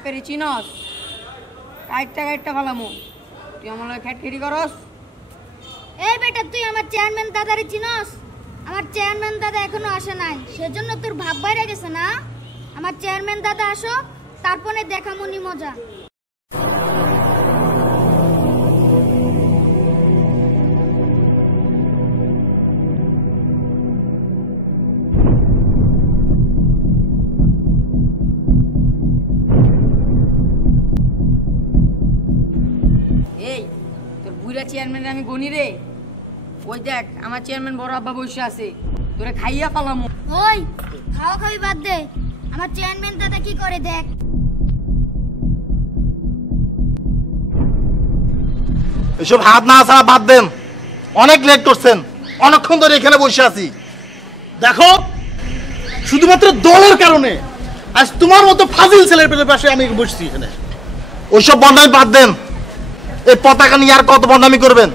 বাপের চিনস কাইটটা কাইটটা ফেলামু তুই আমার খেটখেটি করস এই বেটা তুই আমার চেয়ারম্যান দাদারে চিনস আমার চেয়ারম্যান দাদা এখনো আসে নাই সেজন্য তোর ভাব বাইরে গেছে না আমার চেয়ারম্যান দাদা আসো তারপরে দেখামুনি মজা এই তোর বুড়া চেয়ারম্যান আমি গনি রে ওই দেখ আমার চেয়ারম্যান বড় আব্বা বসে আছে তোরে খাইয়া পালামু ওই খাওয়া খাওয়াই বাদ দে আমার চেয়ারম্যান দাদা কি করে দেখ এসব হাত না ছাড়া বাদ দেন অনেক লেট করছেন অনেকক্ষণ ধরে এখানে বসে আছি দেখো শুধুমাত্র দলের কারণে আজ তোমার মতো ফাজিল ছেলের পাশে আমি বসছি এখানে ওইসব বন্ডামি বাদ দেন এই পতাকা নিয়ে আর কত বন্ডামি করবেন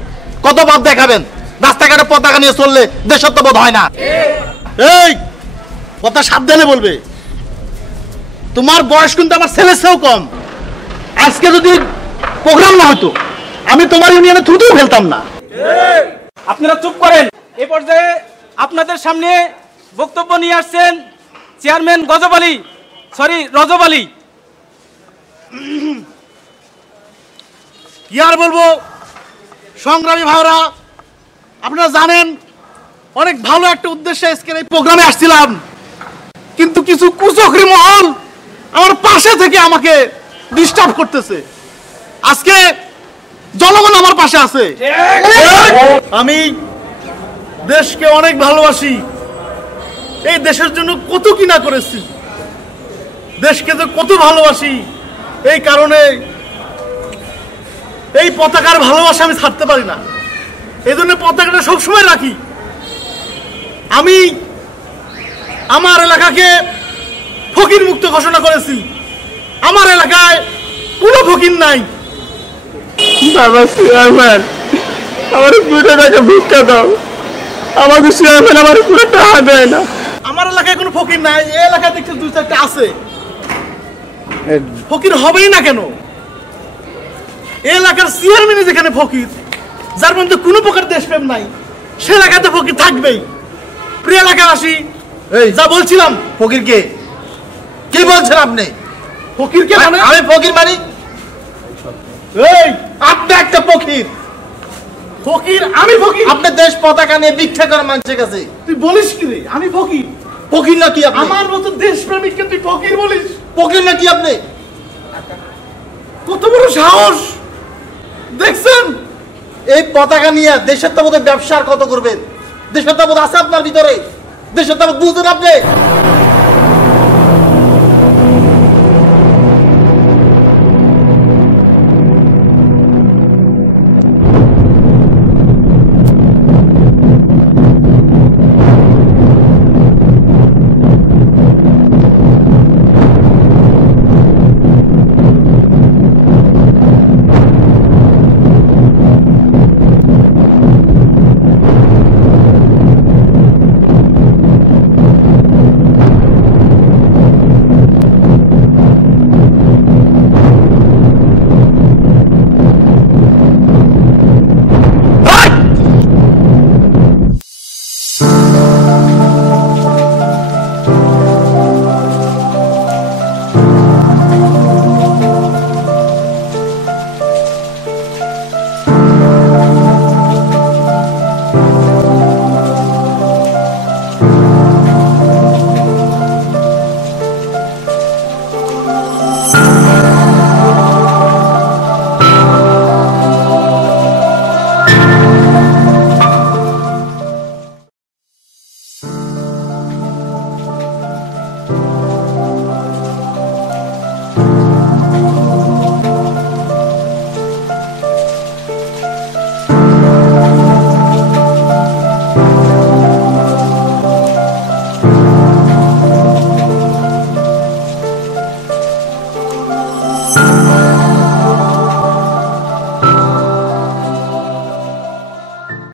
কত ভাব দেখাবেন রাস্তাঘাটে পতাকা নিয়ে চললে দেশত্ববোধ হয় না এই কথা সাবধানে বলবে তোমার বয়স কিন্তু আমার ছেলের চেয়েও কম আজকে যদি প্রোগ্রাম না হতো আমি তোমার ইউনিয়নে থুতু ফেলতাম না আপনারা চুপ করেন এই পর্যায়ে আপনাদের সামনে বক্তব্য নিয়ে আসছেন চেয়ারম্যান রজব আলী কি আর বলবো সংগ্রামী ভাইরা আপনারা জানেন অনেক ভালো একটা উদ্দেশ্যে আজকের এই প্রোগ্রামে আসছিলাম কিন্তু কিছু কুচক্রী মহল আমার পাশে থেকে আমাকে ডিস্টার্ব করতেছে আজকে জনগণ আমার পাশে আছে আমি দেশকে অনেক ভালোবাসি এই দেশের জন্য কত কি না করেছি দেশকে তো কত ভালোবাসি এই কারণে এই পতাকার ভালোবাসা আমি ছাড়তে পারি না এই জন্য পতাকাটা সবসময় রাখি আমি আমার এলাকাকে ফকির মুক্ত ঘোষণা করেছি আমার এলাকায় কোনো ফকির নাই বাবা চেয়ারম্যান আমার পুরো টাকা ভিক্ষা দাও আমাকে চেয়ারম্যান আমার পুরো টাকা দেয় না আমার এলাকায় কোনো ফকির নাই এই এলাকায় দেখছি দুই চারটা আছে ফকির হবেই না কেন এই এলাকার চেয়ারম্যান যেখানে ফকির যার মধ্যে কোনো প্রকার দেশপ্রেম নাই সে এলাকাতে ফকির থাকবেই প্রিয় এলাকাবাসী যা বলছিলাম ফকির কে কি বলছেন আপনি ফকির কে মানে আমি ফকির মানি এই আপনি একটা ফকির ফকির আমি ফকির আপনি দেশ পতাকা নিয়ে ভিক্ষা করে মানুষের কাছে তুই বলিস কি রে আমি ফকির ফকির না কি আপনি আমার মতো দেশপ্রেমিককে তুই ফকির বলিস ফকির না কি আপনি কত বড় সাহস দেখছেন এই পতাকা নিয়ে দেশের তাবতে ব্যবসা কত করবেন দেশের তাবত আছে আপনার ভিতরে দেশের তাবত বুঝতেন আপনি